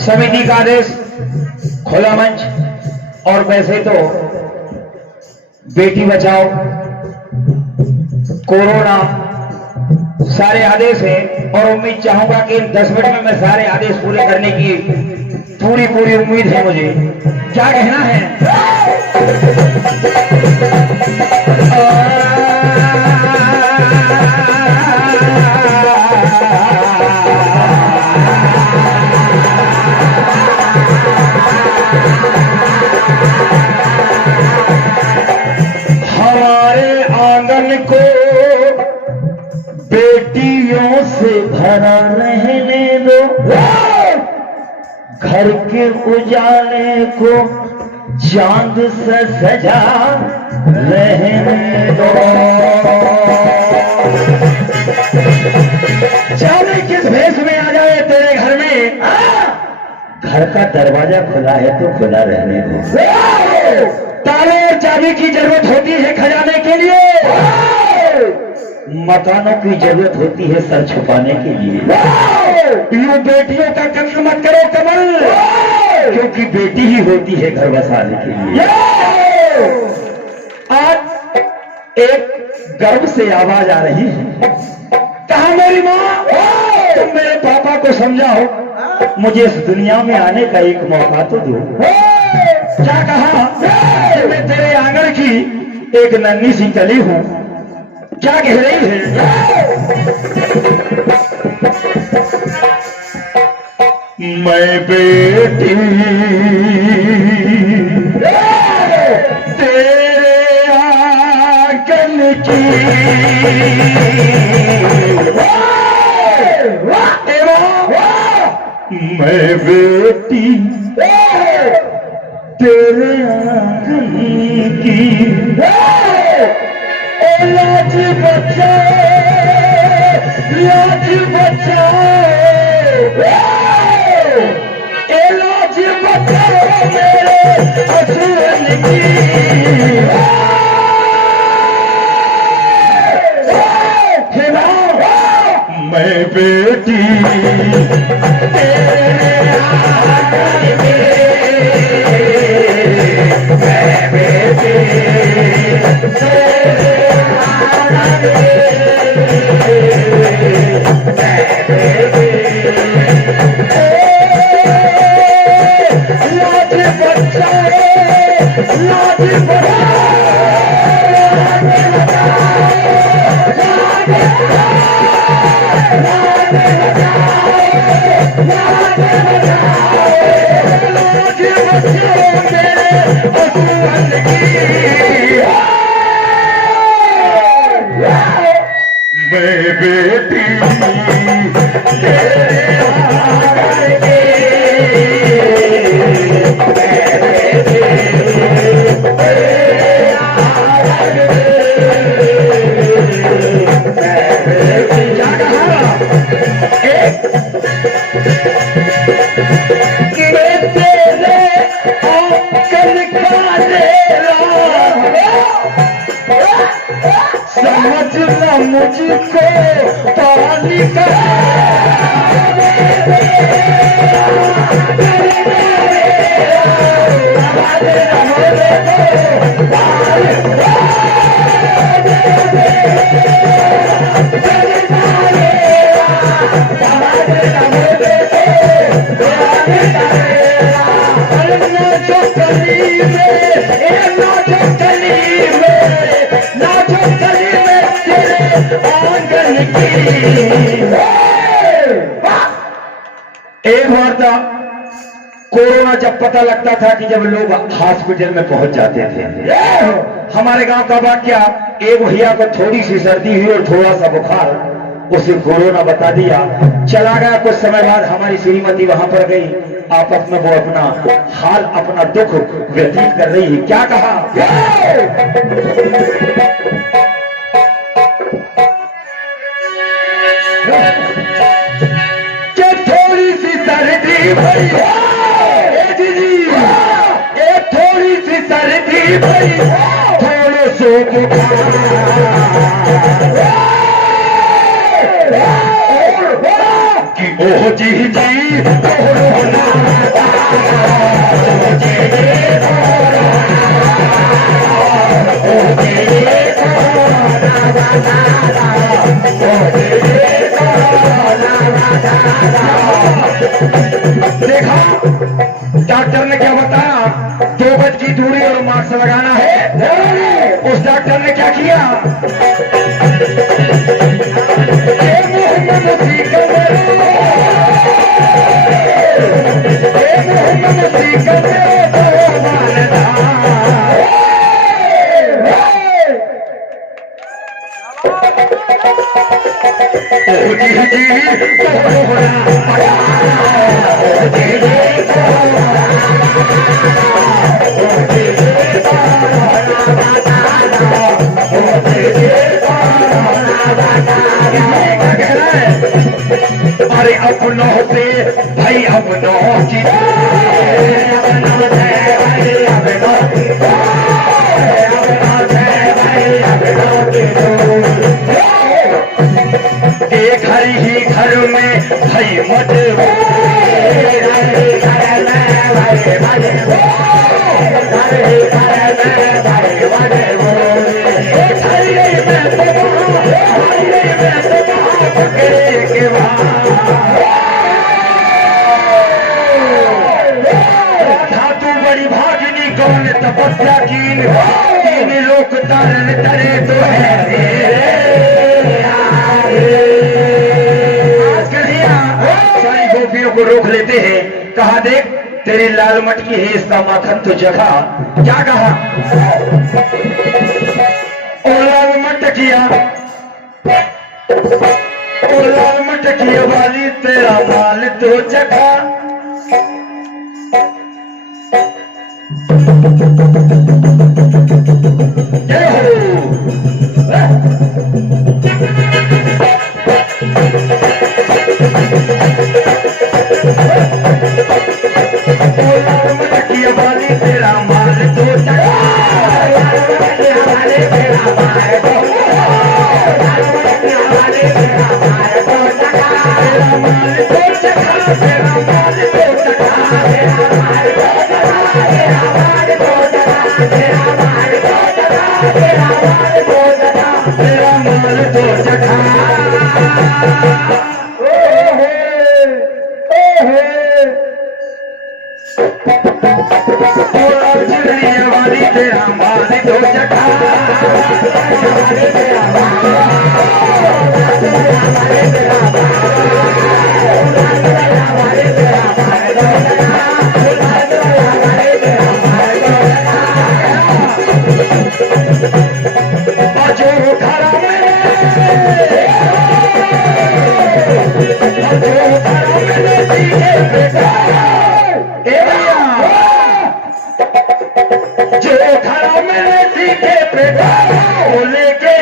समिति का आदेश, खुला मंच, और वैसे तो बेटी बचाओ, कोरोना, सारे आदेश हैं और उम्मीद चाहूंगा कि 10 मिनट में मैं सारे आदेश पूरे करने की पूरी उम्मीद है मुझे। क्या कहना है? हमारे आंगन को बेटियों से भरा रहने दो, घर के उजाले को चांद से सजा रहने दो। चांद किस भेष में आ जाए तेरे घर में, घर का दरवाजा खुला है तो खुला रहने दो। ताले और चाबी की जरूरत होती है खजाने के लिए, मकानों की जरूरत होती है सर छुपाने के लिए। यूं बेटियों का कत्ल मत करो कमल, क्योंकि बेटी ही होती है घर बसाने के लिए। आज एक गर्भ से आवाज आ रही है, कहा मेरी माँ, तुम मेरे पापा को समझाओ, मुझे इस दुनिया में आने का एक मौका तो दो। क्या कहा? मैं तेरे आंगन की एक नन्ही सी कली हूं। क्या कह रही है? मैं बेटी तेरे आंगन की, मैं बेटी तेरे आंगन की, लाज बचाओ, लाज बचाओ, लाज बचाओ मेरे असुरन की। मैं बेटी तेरे आंगन की, मैं बेटी तेरे आंगन की, मैं बेटी लाज बचाओ, लाज बचाओ, मैं बेटी तेरे आंगन की, मैं बेटी तेरे आंगन की, मैं बेटी। क्या कहा? ना मुझको पानी का एक बार था कोरोना जब पता लगता था कि जब लोग हॉस्पिटल में पहुंच जाते थे, हमारे गांव का वाक्या, एक भैया को थोड़ी सी सर्दी हुई और थोड़ा सा बुखार, उसे कोरोना बता दिया, चला गया। कुछ समय बाद हमारी श्रीमती वहां पर गई, आपस में वो अपना हाल अपना दुख व्यतीत कर रही है। क्या कहा कि थोड़ी सी सर्दी भई दीदी, ये थोड़ी सी सर्दी भई थोड़े से कि ओह जी जी कोरोना देखा डॉक्टर ने क्या बताया, 2 गज की दूरी और मास्क लगाना है। उस डॉक्टर ने क्या किया, अरे अपनों से भाई अपनों की एक घर ही घर में भाई मत तपस्या की लोक तारण करे तो है सारी गोपियों को रोक लेते हैं। कहा देख तेरी लाल मटकी है, इसका माखन तो जगह। क्या कहा, ओ लाल मटकिया, ओ लाल मटकिया वाली तेरा माल तो जगह। तेरा माल तो तेरा माल तो जगा लेके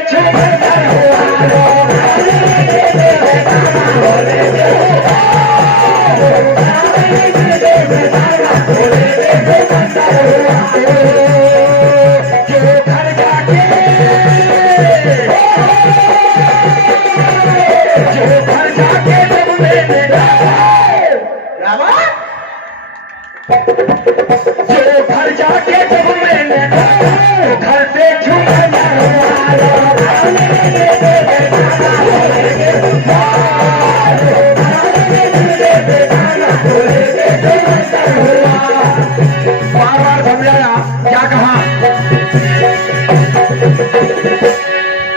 जो घर जाके जब मैंने घर से झूमना बार बार समझाया, क्या कहा?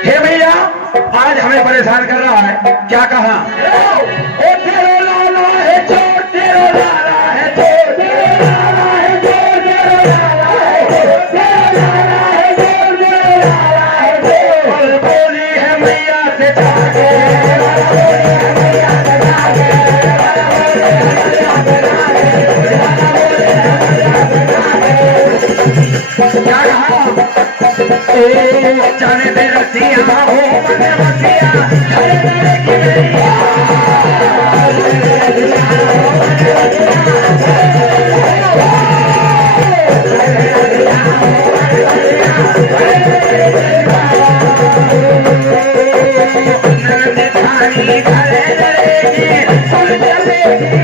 हे भैया, आज हमें परेशान कर रहा है, क्या कहा? ओ तेरो लाला है चोर, तेरो लाला है चोर, तेरो लाला है चोर, तेरो लाला है चोर, तेरो लाला है चोर, तेरो लाला है चोर। और बोली है मैया से जाके, बोली है मैया से जाके, क्या कहा? ओ जाने दे रसिया हो मने रसिया, घर मेरे की मेरी नंदी घरे रहेगी, सुन चलेगी